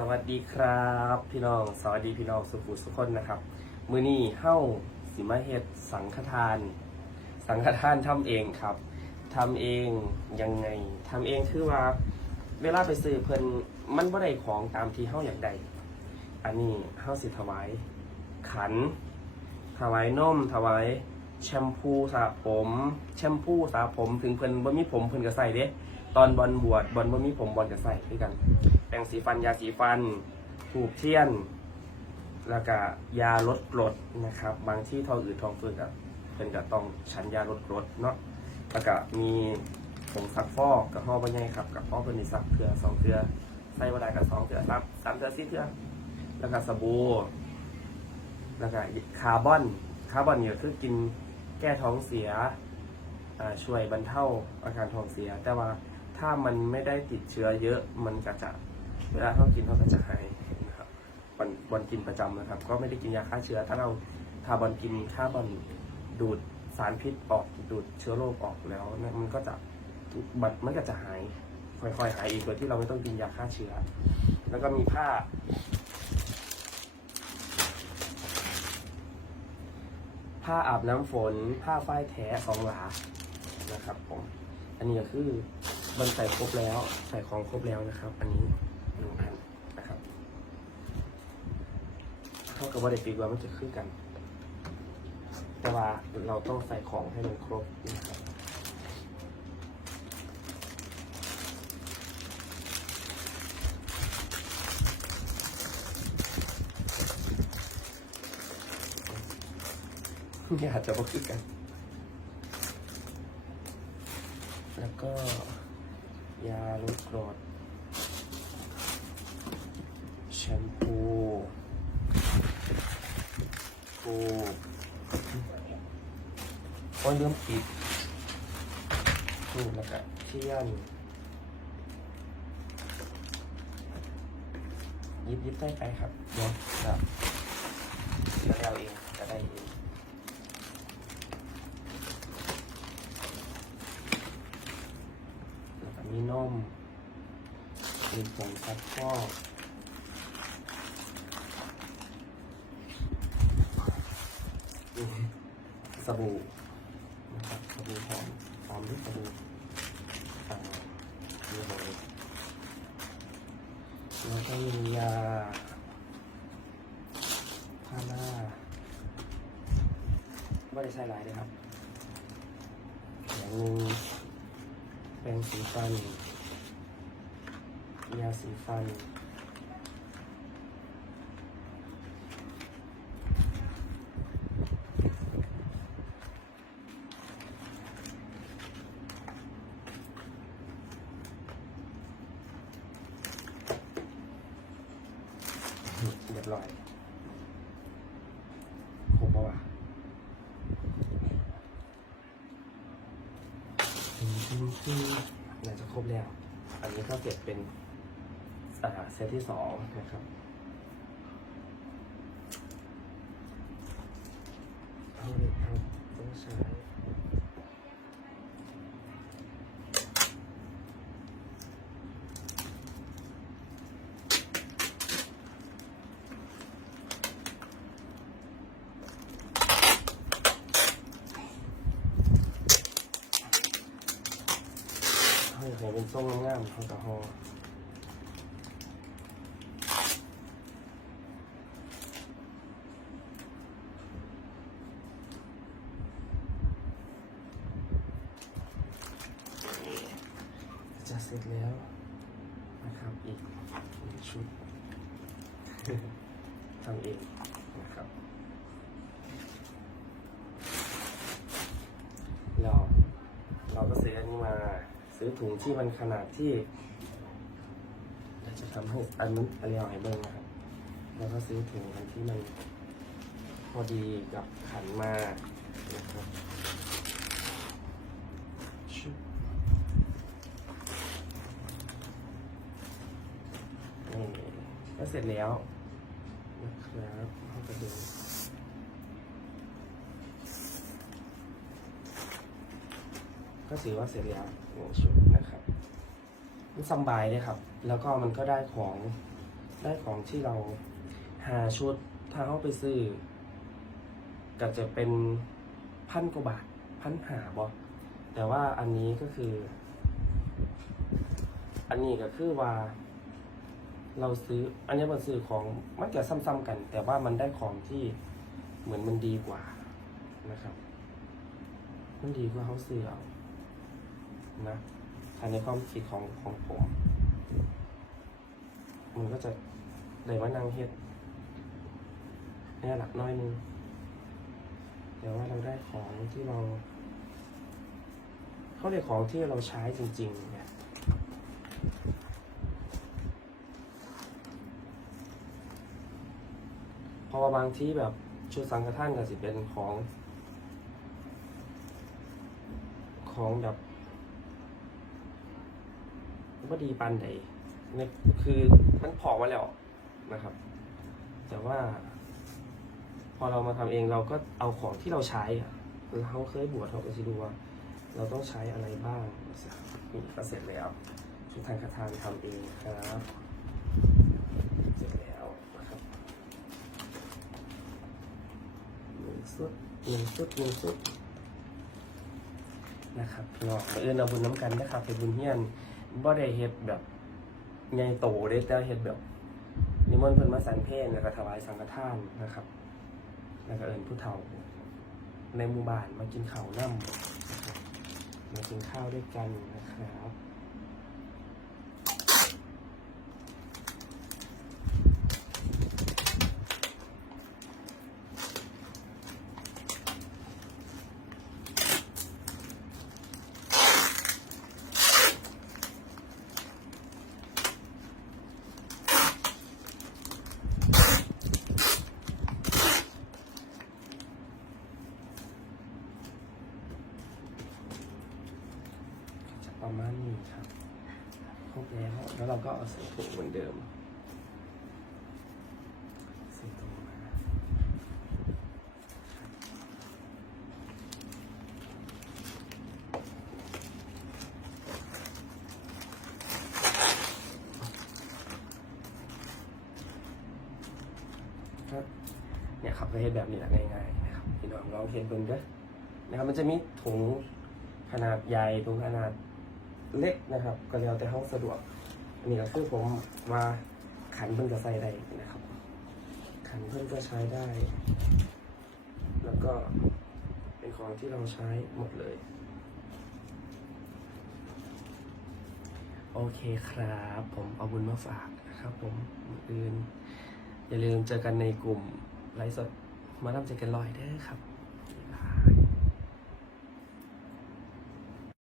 สวัสดีครับ พี่น้องสวัสดีพี่น้องสุขุสุขคนนะครับ มือนี้เฮ้าสิมาเฮ็ดสังฆทาน สังฆทานทำเองครับทำเองยังไงทำเองคือว่า เวลาไปซื้อเพิ่นมันบ่ได้ของตามที่เฮาอยากได้อันนี้เฮาสิถวาย ขัน ถวายนมถวายแชมพูสระผม แชมพูสระผมถึงเพิ่นบ่มีผมเพิ่นก็ใส่เด้ ตอนบอลบวชบอลบ่มีผมบอลก็ใส่ด้วยกันแปรงสีฟันยาสีฟันถูกเทียน แล้วก็ยาลดกรดนะครับ บางที่ท้องอืดท้องเฟ้อกับเป็นก็ต้องฉันยาลดกรดเนาะแล้วก็มีผงซักฟอกกับห่อใบใหญ่ครับกับห่อเป็นซักเกลือสองเกลือใส่บ่ได้กับสองเกลือครับสามเกลือสี่เกลือแล้วก็สบู่แล้วก็คาร์บอนคาร์บอนเนี่ยคือกินแก้ท้องเสียช่วยบรรเทาอาการท้องเสีย แต่ว่า ถ้ามันไม่ได้ติดเชื้อเยอะมันก็จะเวลาเขากินเขาก็จะหายนะครับบอลบอลกินประจำนะครับ ก็ไม่ได้กินยาฆ่าเชื้อ ถ้าเราทาบอลกินถ้าบอลดูดสารพิษออกดูดเชื้อโรคออกแล้วมันก็จะบัดมันก็จะหายค่อยๆหายเอีกโดยที่เราไม่ต้องกินยาฆ่าเชื้อ แล้วก็มีผ้า ผ้าอาบน้ำฝน ผ้าฝ้ายแท้สองหลานะครับผม อันนี้ก็คือ มันใส่ครบแล้ว ใส่ของครบแล้วนะครับ อันนี้หนึ่งอันนะครับเท่ากับว่าเด็กปีกว่ามันจะขึ้นกัน แต่ว่าเราต้องใส่ของให้มันครบนะครับนี่อาจจะมาขึ้นกัน แล้วก็ ยาลดกรดแชมพูทูบโอ้ยเริ่มปิดทูบแล้วก็เที่ยนยิบยิบได้ไปครับเนาะครับแล้วเอาเองก็ได้เอง แล้วก็นผงซักฟอกสบู่นะครับสบู่หอมหอมด้วยสบู่อ่ามีหอมแล้วก็มียาพาราไม่ได้ใช้หลายเลยครับอย่างหนึงแปรงสีฟัน ยาสีฟัน เรียบร้อยครบปะวะน่าจะครบแล้ว อันนี้ก็เก็บเป็น เซตที่สองนะครับเอาเลยครับต้องใช้เอาอย่างไรเป็นส้มงามๆเขาจะหอ จะเสร็จแล้วนะครับอีกหนึ่งชุดทำเองนะครับเราเราก็ซื้ออันนี้มาซื้อถุงที่มันขนาดที่เราจะทำให้อันนั้อันนี้เอาให้เบิ้งนะครับ แล้วก็ซื้อถุงอันที่มันพอดีกับขันมานะครับ นี่ก็ เสร็จแล้วนะครับเข้ากระดูก็ถือว่าเสร็จแล้วหนึ่งชุดนะครับมันสบายเลยครับ แล้วก็มันก็ได้ของได้ของที่เราหาชุดถ้าเข้าไปซื้อ ก็จะเป็นพันกว่าบาทพันหาบอแต่ว่าอันนี้ก็คือ อันนี้ก็คือว่า เราซื้ออันนี้มันซื้อของมันจะซ้ำๆกัน แต่ว่ามันได้ของที่เหมือนมันดีกว่านะครับ มันดีกว่าเขาซื้อเอานะอันในความคิดของของผมมันก็จะได้ว่านั่งเฮ็ดเนี่ยหลักน้อยนึงแต่ว่าเราได้ของที่เราเขาเรียกของที่เราใช้จริงๆเนี่ยเพราะว่า บางที่แบบชุดสังฆทานก็สิเป็นของ ของแบบว่ดีปันใดเนี่ยคือมันพอมาแล้วนะครับ แต่ว่า พอเรามาทำเองเราก็เอาของที่เราใช้อะเราเคยบวชเราก็จะดูว่า เราต้องใช้อะไรบ้างนี่ก็เสร็จแล้วชุดทางคาทานทำเองครับ เสร็จแล้วนะครับหนึ่ง สุดหนึ่งสุดหนึ่งสุดนะครับเนาะเอื้อนเอาบุญน้ำกันนะครับเป็นบุญเฮียนบ่ได้เฮ็ดแบบใหญ่โตเด้แต่เฮ็ดแบบนิมนต์เพิ่นมาสันเพลแล้วก็ถวายสังฆทานนะครับ แล้วก็เอิญผู้เฒ่า ในหมู่บ้านมากินข้าวน้ำมากินข้าวด้วยกันนะครับ ประมาณนี้ครับครบแล้วแล้วเราก็เอาใส่ถุงเหมือนเดิมใส่ถุงมาครับเนี่ยครับก็เฮ็ดแบบนี้แหละง่ายๆนะครับพี่น้องลองเฮ็ดเบิ่งเด้อนะครับมันจะมีถุงขนาดใหญ่ตรงขนาด เล็กนะครับ ก็แล้วแต่ห้องสะดวกอันนี้ก็คือผมมาขันเพิ่นก็ใส่ได้นะครับ ขันเพิ่นก็ใช้ได้ แล้วก็เป็นของที่เราใช้หมดเลยโอเคครับ ผมเอาบุญมาฝากนะครับ ผมอื่นอย่าลืมเจอกันในกลุ่มไลฟ์สดมาทำใจกันลอยเด้ครับ